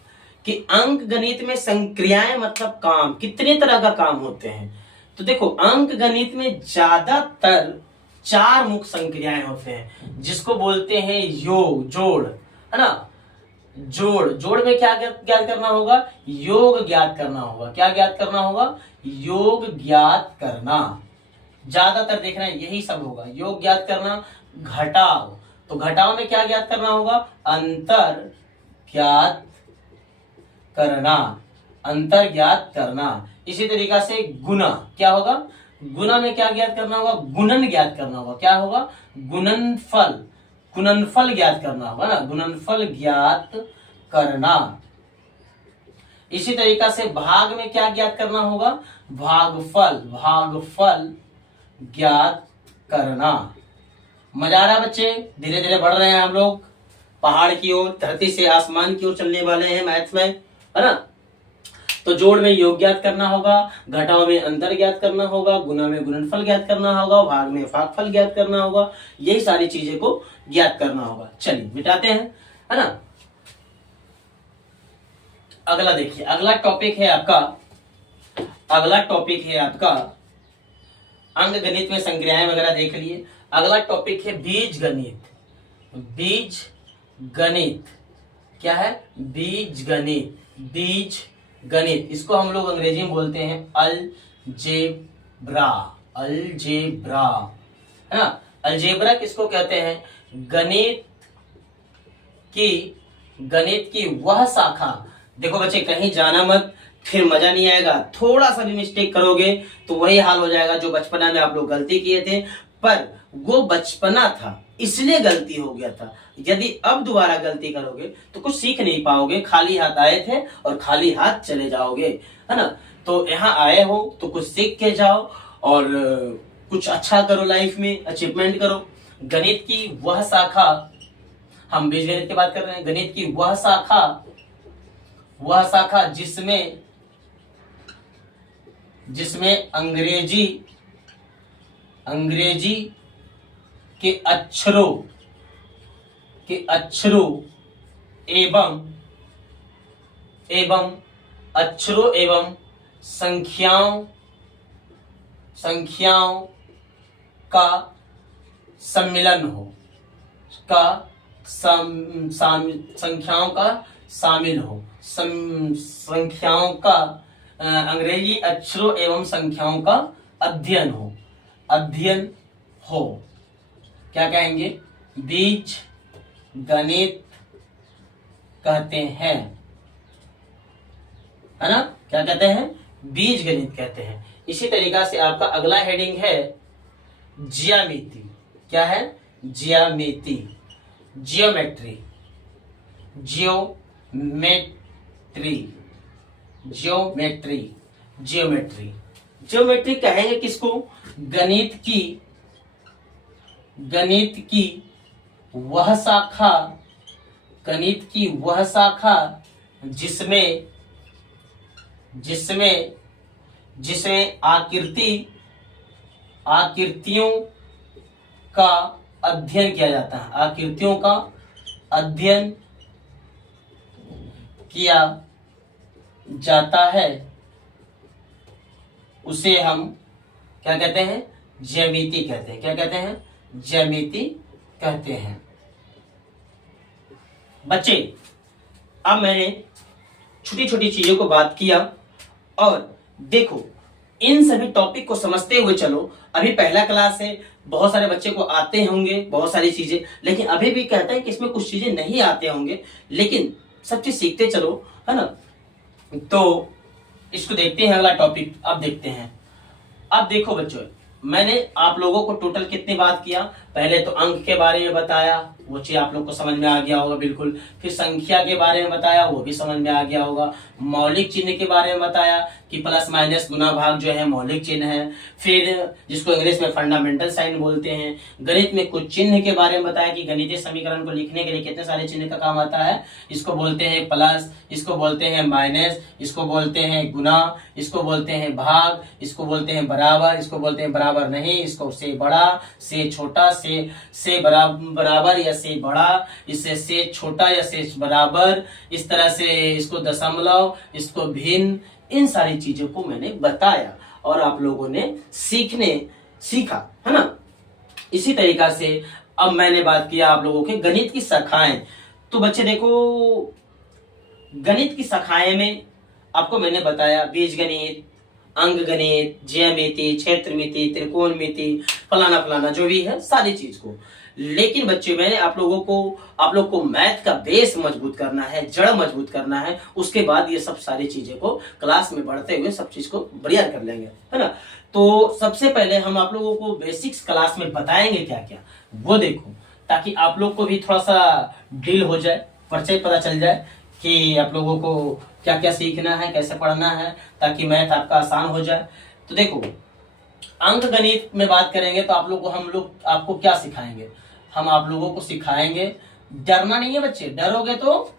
कि अंक गणित में संक्रियाएं मतलब काम, कितने तरह का काम होते हैं। तो देखो अंक गणित में ज्यादातर 4 मुख्य संक्रियाएं होते हैं, जिसको बोलते हैं योग, जोड़, है ना। जोड़ में क्या ज्ञात करना होगा? योग ज्ञात करना होगा। क्या ज्ञात करना होगा? योग ज्ञात करना। ज्यादातर देखना यही सब होगा, योग ज्ञात करना। घटाव, तो घटाव में क्या ज्ञात करना होगा? अंतर ज्ञात करना। इसी तरीका से गुना, क्या होगा? गुना में क्या ज्ञात करना होगा? गुणन ज्ञात करना होगा। क्या होगा? गुणनफल ज्ञात करना होगा ना, गुणनफल ज्ञात करना। इसी तरीका से भाग में क्या ज्ञात करना होगा? भागफल ज्ञात करना। मजा आ रहा है बच्चे? धीरे धीरे बढ़ रहे हैं हम लोग पहाड़ की ओर, धरती से आसमान की ओर चलने वाले हैं मैथ में, है ना। तो जोड़ में योग ज्ञात करना होगा, घटाव में अंतर ज्ञात करना होगा, गुना में गुणनफल ज्ञात करना होगा, भाग में भागफल ज्ञात करना होगा। यही सारी चीजें को ज्ञात करना होगा। चलिए मिटाते हैं, है ना। अगला देखिए, अगला टॉपिक है आपका अंक गणित में संक्रियाएं वगैरह देख लिए। अगला टॉपिक है बीज गणित। क्या है? बीज गणित। इसको हम लोग अंग्रेजी में बोलते हैं अलजेब्रा, है ना। अलजेब्रा किसको कहते हैं? गणित की वह शाखा। देखो बच्चे कहीं जाना मत, फिर मजा नहीं आएगा। थोड़ा सा भी मिस्टेक करोगे तो वही हाल हो जाएगा जो बचपना में आप लोग गलती किए थे, पर वो बचपना था इसलिए गलती हो गया था। यदि अब दोबारा गलती करोगे तो कुछ सीख नहीं पाओगे। खाली हाथ आए थे और खाली हाथ चले जाओगे, है ना। तो यहाँ आए हो तो कुछ सीख के जाओ और कुछ अच्छा करो, लाइफ में अचीवमेंट करो। गणित की वह शाखा, हम बीज गणित की बात कर रहे हैं। गणित की वह शाखा जिसमें अंग्रेजी के अक्षरों एवं संख्याओं का सम्मिलन हो। का संख्याओं का शामिल हो, संख्याओं का अंग्रेजी अक्षरों एवं संख्याओं का अध्ययन हो, अध्ययन हो, क्या कहेंगे? बीज गणित कहते हैं, है ना? क्या कहते हैं? बीज गणित कहते हैं। इसी तरीका से आपका अगला हेडिंग है ज्यामिति। क्या है? ज्यामिति, geometry, geometry, geometry, geometry. Geometry कहेंगे किसको? गणित की वह शाखा, गणित की वह शाखा जिसमें आकृतियों का अध्ययन किया जाता है, आकृतियों का अध्ययन किया जाता है, उसे हम क्या कहते हैं? ज्यामिति कहते हैं। क्या कहते हैं? ज्यामिति कहते हैं। बच्चे, अब मैंने छोटी छोटी चीजों को बात किया और देखो इन सभी टॉपिक को समझते हुए चलो। अभी पहला क्लास है, बहुत सारे बच्चे को आते होंगे बहुत सारी चीजें, लेकिन अभी भी कहते हैं कि इसमें कुछ चीजें नहीं आते होंगे, लेकिन सब चीज सीखते चलो, है ना? तो इसको देखते हैं, अगला टॉपिक अब देखते हैं। अब देखो बच्चों, मैंने आप लोगों को टोटल कितनी बात किया? पहले तो अंक के बारे में बताया, वो चीज आप लोग को समझ में आ गया होगा बिल्कुल। फिर संख्या के बारे में बताया, वो भी समझ में आ गया होगा। मौलिक चिन्ह के बारे में बताया कि प्लस माइनस गुना भाग जो है मौलिक चिन्ह है। फिर जिसको इंग्लिश में फंडामेंटल साइन बोलते हैं। गणित में कुछ चिन्ह के बारे में बताया कि गणितीय समीकरण को लिखने के लिए कितने सारे चिन्ह का काम आता है। इसको बोलते हैं प्लस, इसको बोलते हैं माइनस, इसको बोलते हैं गुना, इसको बोलते हैं भाग, इसको बोलते हैं बराबर, इसको बोलते हैं बराबर नहीं, इसको से बड़ा, से छोटा, से बराबर या से बड़ा, इससे से छोटा या से बराबर, इस तरह से इसको दशमलव, इसको भिन्न, इन सारी चीजों को मैंने बताया और आप लोगों ने सीखा, है ना? इसी तरीका से अब मैंने बात किया आप लोगों के गणित की शाखाएं। तो बच्चे देखो, गणित की शाखाएं में आपको मैंने बताया बीज गणित, अंक गणित, ज्यामिति, क्षेत्रमिति, त्रिकोणमिति, फलाना फलाना जो भी है सारी चीज को। लेकिन बच्चे मैंने आप लोग को मैथ का बेस मजबूत करना है, जड़ मजबूत करना है। उसके बाद ये सब सारी चीजें को क्लास में बढ़ते हुए सब चीज को बढ़िया कर लेंगे, है ना? तो सबसे पहले हम आप लोगों को बेसिक्स क्लास में बताएंगे क्या क्या, वो देखो, ताकि आप लोग को भी थोड़ा सा डील हो जाए, परिचय पता चल जाए कि आप लोगों को क्या क्या सीखना है, कैसे पढ़ना है, ताकि मैथ आपका आसान हो जाए। तो देखो, अंक गणित में बात करेंगे तो हम लोग आपको क्या सिखाएंगे? हम आप लोगों को सिखाएंगे, डरना नहीं है बच्चे, डरोगे तो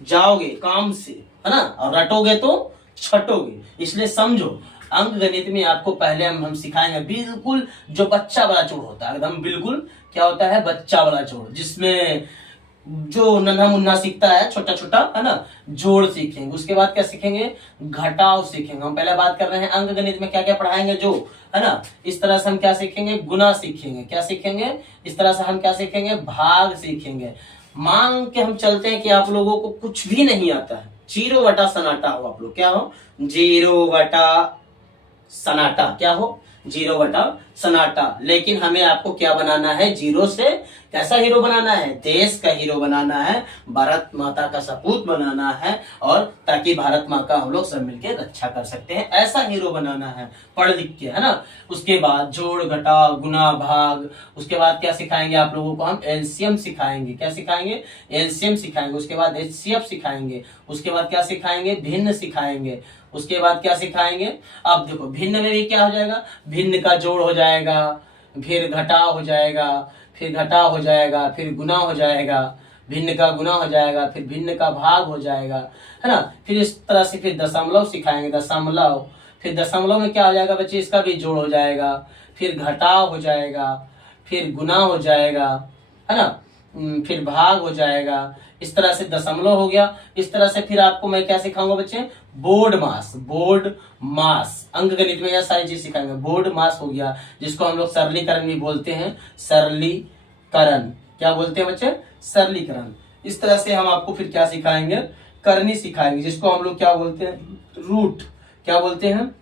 जाओगे काम से, है ना? और रटोगे तो छटोगे। इसलिए समझो, अंक गणित में आपको पहले हम सिखाएंगे बिल्कुल जो बच्चा वाला जोड़ होता है, एकदम बिल्कुल क्या होता है? बच्चा वाला जोड़, जिसमें जो नन्हा मुन्ना सीखता है छोटा छोटा, है ना? जोड़ सीखेंगे। उसके बाद क्या सीखेंगे? घटाव सीखेंगे। हम पहले बात कर रहे हैं अंक गणित में क्या क्या पढ़ाएंगे, जो है ना? इस तरह से हम क्या सीखेंगे? गुना सीखेंगे। क्या सीखेंगे? इस तरह से हम क्या सीखेंगे? भाग सीखेंगे। मान के हम चलते हैं कि आप लोगों को कुछ भी नहीं आता है, 0 बटा सन्नाटा हो, आप लोग क्या हो? 0 बटा सन्नाटा, क्या हो? 0 बटा सन्नाटा। लेकिन हमें आपको क्या बनाना है? 0 से कैसा हीरो बनाना है? देश का हीरो बनाना है, भारत माता का सपूत बनाना है, और ताकि भारत माँ का हम लोग सब मिलकर रक्षा कर सकते हैं, ऐसा हीरो बनाना है पढ़ लिख के, है ना? उसके बाद जोड़ घटाव गुना भाग। उसके बाद क्या सिखाएंगे आप लोगों को? हम एलसीएम सिखाएंगे। क्या सिखाएंगे? एलसीएम सिखाएंगे। उसके बाद एचसीएफ सिखाएंगे। उसके बाद क्या सिखाएंगे? भिन्न सिखाएंगे। उसके बाद क्या सिखाएंगे? अब देखो, भिन्न में भी क्या हो जाएगा? भिन्न का जोड़ हो जाएगा, फिर घटाव हो जाएगा, फिर घटाव हो जाएगा, फिर गुना हो जाएगा, भिन्न का गुना हो जाएगा, फिर भिन्न का भाग हो जाएगा, है ना? फिर इस तरह से फिर दशमलव सिखाएंगे, दशमलव। फिर दशमलव में क्या हो जाएगा बच्चे? इसका भी जोड़ हो जाएगा, फिर घटाव हो जाएगा, फिर गुना हो जाएगा, है ना? फिर भाग हो जाएगा। इस तरह से दशमलव हो गया। इस तरह से फिर आपको मैं क्या सिखाऊंगा बच्चे? बोर्ड मास। बोर्ड मास अंक गणित में यह सारी चीज सिखाएंगे। बोर्ड मास हो गया, जिसको हम लोग सरलीकरण भी बोलते हैं, सरलीकरण। क्या बोलते हैं बच्चे, सरलीकरण। इस तरह से हम आपको फिर क्या सिखाएंगे, करनी सिखाएंगे, जिसको हम लोग क्या बोलते हैं, रूट, क्या बोलते हैं,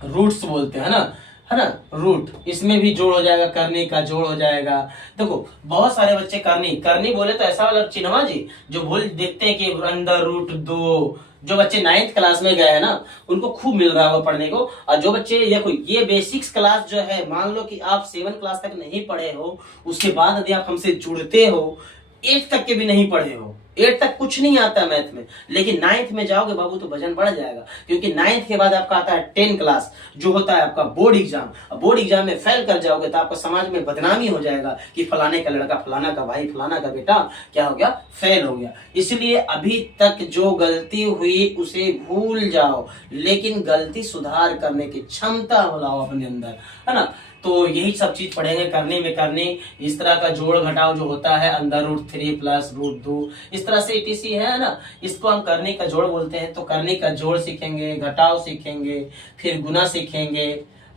रूट्स बोलते हैं ना, है ना, रूट। इसमें भी जोड़ हो जाएगा, करनी का जोड़ हो जाएगा। देखो बहुत सारे बच्चे करनी करनी बोले तो ऐसा वाला चिन्हवा जी जो भूल देखते हैं कि अंडर रूट 2, जो बच्चे 9th क्लास में गए हैं ना उनको खूब मिल रहा होगा पढ़ने को। और जो बच्चे देखो ये बेसिक्स क्लास जो है, मान लो कि आप 7 क्लास तक नहीं पढ़े हो, उसके बाद यदि आप हमसे जुड़ते हो, 8 तक के भी नहीं पढ़े हो, 8 तक कुछ नहीं आता मैथ में, लेकिन 9th में जाओगे बाबू तो वजन बढ़ जाएगा। क्योंकि 9th के बाद आपका आता है 10 क्लास, जो होता है आपका बोर्ड एग्जाम। अब बोर्ड एग्जाम में फेल कर जाओगे तो आपको समाज में बदनामी हो जाएगा कि फलाने का लड़का, फलाना का भाई, फलाना का बेटा क्या हो गया, फेल हो गया। इसलिए अभी तक जो गलती हुई उसे भूल जाओ, लेकिन गलती सुधार करने की क्षमता लाओ अपने अंदर, है ना। तो यही सब चीज पढ़ेंगे करने में, करने इस तरह का जोड़ घटाव जो होता है, अंदर रूट 3 प्लस रूट 2, इस तरह से ETC है ना, इसको हम करने का जोड़ बोलते हैं। तो करने का जोड़ सीखेंगे, घटाव सीखेंगे, फिर गुना सीखेंगे,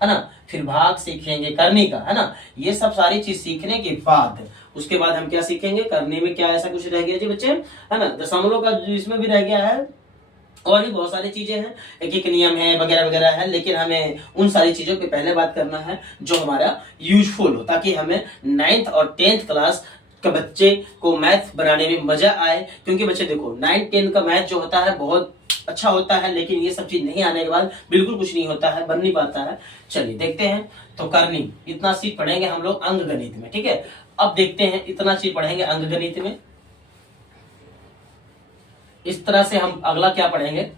है ना, फिर भाग सीखेंगे करने का, है ना। ये सब सारी चीज सीखने के बाद उसके बाद हम क्या सीखेंगे, करने में क्या ऐसा कुछ रह गया जी बच्चे, है ना, दशमलव का इसमें भी रह गया है, और भी बहुत सारी चीजें हैं, एक एक नियम है वगैरह वगैरह है, लेकिन हमें उन सारी चीजों पे पहले बात करना है जो हमारा यूजफुल हो, ताकि हमें 9th और 10th क्लास के बच्चे को मैथ बनाने में मजा आए। क्योंकि बच्चे देखो 9th 10th का मैथ जो होता है बहुत अच्छा होता है, लेकिन ये सब चीज नहीं आने के बाद बिल्कुल कुछ नहीं होता है, बन नहीं पाता है। चलिए देखते हैं। तो करनी इतना चीज पढ़ेंगे हम लोग अंक गणित में, ठीक है। अब देखते हैं, इतना चीज पढ़ेंगे अंक गणित में। इस तरह से हम अगला क्या पढ़ेंगे,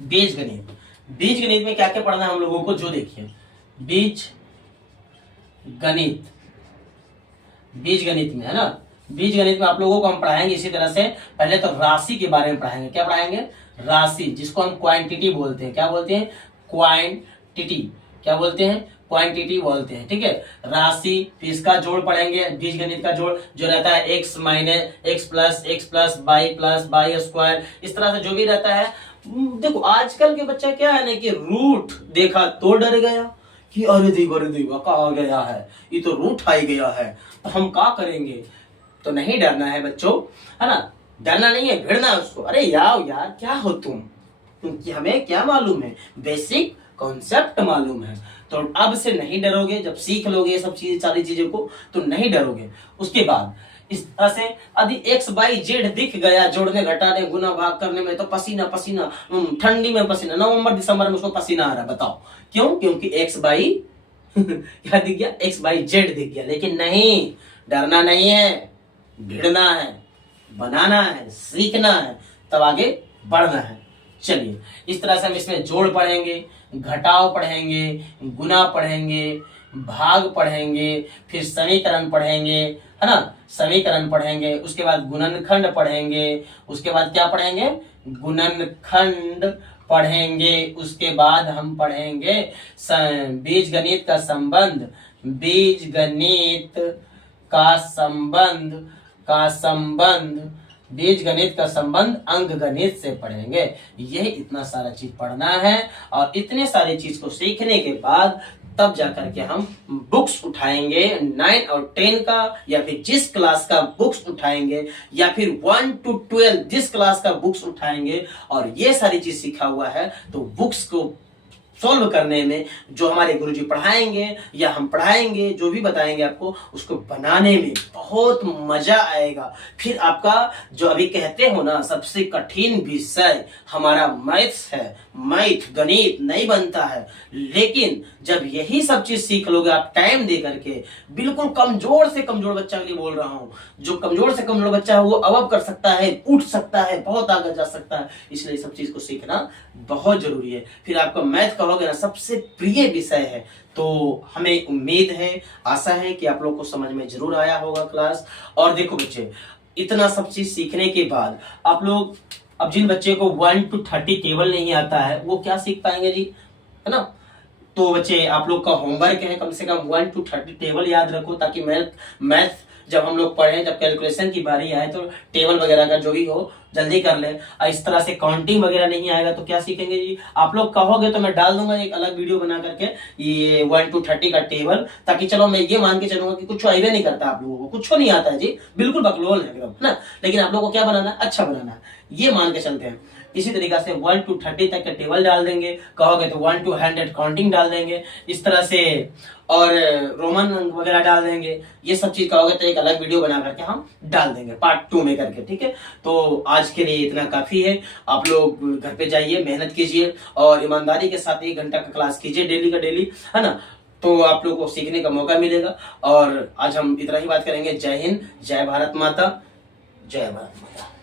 बीज गणित। बीज गणित में क्या क्या पढ़ना है हम लोगों को, जो देखिए बीज गणित, बीज गणित में, है ना, बीज गणित में आप लोगों को हम पढ़ाएंगे इसी तरह से। पहले तो राशि के बारे में पढ़ाएंगे। क्या पढ़ाएंगे, राशि, जिसको हम क्वांटिटी बोलते हैं। क्या बोलते हैं, क्वांटिटी। क्या बोलते हैं, क्वांटिटी बोलते हैं, ठीक है। राशि, फिर इसका जोड़ पढ़ेंगे, बीज गणित का जोड़ जो रहता है x minus x plus by square, इस तरह से जो भी रहता है। देखो आजकल के बच्चा क्या है ना कि रूट देखा तो डर गया कि अरे देवा कहा गया है, ये तो रूट आ गया है, तो हम क्या करेंगे। तो नहीं डरना है बच्चों, है ना, डरना नहीं है, भिड़ना है उसको। अरे यार क्या हो तुम, क्योंकि हमें क्या मालूम है, बेसिक कॉन्सेप्ट मालूम है। तो अब से नहीं डरोगे, जब सीख लोगे ये सब चीजें, सारी चीजों को, तो नहीं डरोगे। उसके बाद इस तरह से यदि एक्स बाई जेड दिख गया जोड़ने घटाने गुना भाग करने में, तो पसीना पसीना, ठंडी में पसीना, नवंबर दिसंबर में उसको पसीना आ रहा है, बताओ क्यों, क्योंकि एक्स बाई क्या दिख गया, एक्स बाई जेड दिख गया। लेकिन नहीं, डरना नहीं है, भिड़ना है, बनाना है, सीखना है, तब आगे बढ़ना है। चलिए इस तरह से हम इसमें जोड़ पढ़ेंगे, घटाव पढ़ेंगे, गुना पढ़ेंगे, भाग पढ़ेंगे, फिर समीकरण पढ़ेंगे, है ना, समीकरण पढ़ेंगे। उसके बाद गुणनखंड पढ़ेंगे। उसके बाद क्या पढ़ेंगे, गुणनखंड पढ़ेंगे। उसके बाद हम पढ़ेंगे बीज गणित का संबंध, बीज गणित का संबंध बीज गणित का संबंध अंक गणित से पढ़ेंगे। यही इतना सारा चीज पढ़ना है, और इतने सारी चीज को सीखने के बाद तब जाकर के हम बुक्स उठाएंगे 9 और 10 का, या फिर जिस क्लास का बुक्स उठाएंगे, या फिर 1 to 12 जिस क्लास का बुक्स उठाएंगे, और ये सारी चीज सीखा हुआ है तो बुक्स को सॉल्व करने में जो हमारे गुरुजी पढ़ाएंगे या हम पढ़ाएंगे, जो भी बताएंगे आपको, उसको बनाने में बहुत मजा आएगा। फिर आपका जो अभी कहते हो ना सबसे कठिन विषय हमारा मैथ्स है, मैथ गणित नहीं बनता है, लेकिन जब यही सब चीज सीख लोगे आप टाइम दे करके, बिल्कुल कमजोर से कमजोर बच्चा के लिए बोल रहा हूँ, जो कमजोर से कमजोर बच्चा है वो अब कर सकता है, उठ सकता है, बहुत आगे जा सकता है। इसलिए सब चीज को सीखना बहुत जरूरी है। फिर आपका मैथ कहोगे ना सबसे प्रिय विषय है, तो हमें उम्मीद है, आशा है कि आप लोग को समझ में जरूर आया होगा क्लास। और देखो बच्चे, इतना सब चीज सीखने के बाद आप लोग, अब जिन बच्चे को 1 to 30 टेबल नहीं आता है वो क्या सीख पाएंगे जी, है ना। तो बच्चे आप लोग का होमवर्क है कम से कम 1 to 30 टेबल याद रखो, ताकि मैथ जब हम लोग पढ़े, जब कैलकुलेशन की बारी आए तो टेबल वगैरह का जो भी हो जल्दी कर ले। और इस तरह से काउंटिंग वगैरह नहीं आएगा तो क्या सीखेंगे जी? आप लोग कहोगे तो मैं डाल दूंगा एक अलग वीडियो बना करके ये 1 to 30 का टेबल, ताकि चलो मैं ये मान के चलूंगा कि कुछ आइडिया नहीं करता, आप लोगों को कुछ नहीं आता है जी, बिल्कुल बकलोल है एकदम, है ना। लेकिन आप लोगों को क्या बनाना है? अच्छा बनाना है, ये मान के चलते हैं। इसी तरीका से 1 to 30 तक का टेबल डाल देंगे, कहोगे तो 1 to 100 काउंटिंग डाल देंगे इस तरह से, और रोमन वगैरह डाल देंगे। ये सब चीज कहोगे तो एक अलग वीडियो बना करके हम डाल देंगे पार्ट 2 में करके, ठीक है। तो आज के लिए इतना काफी है। आप लोग घर पे जाइए, मेहनत कीजिए और ईमानदारी के साथ 1 घंटा का क्लास कीजिए डेली का डेली, है ना। तो आप लोग को सीखने का मौका मिलेगा। और आज हम इतना ही बात करेंगे। जय हिंद, जय भारत माता, जय भारत माता।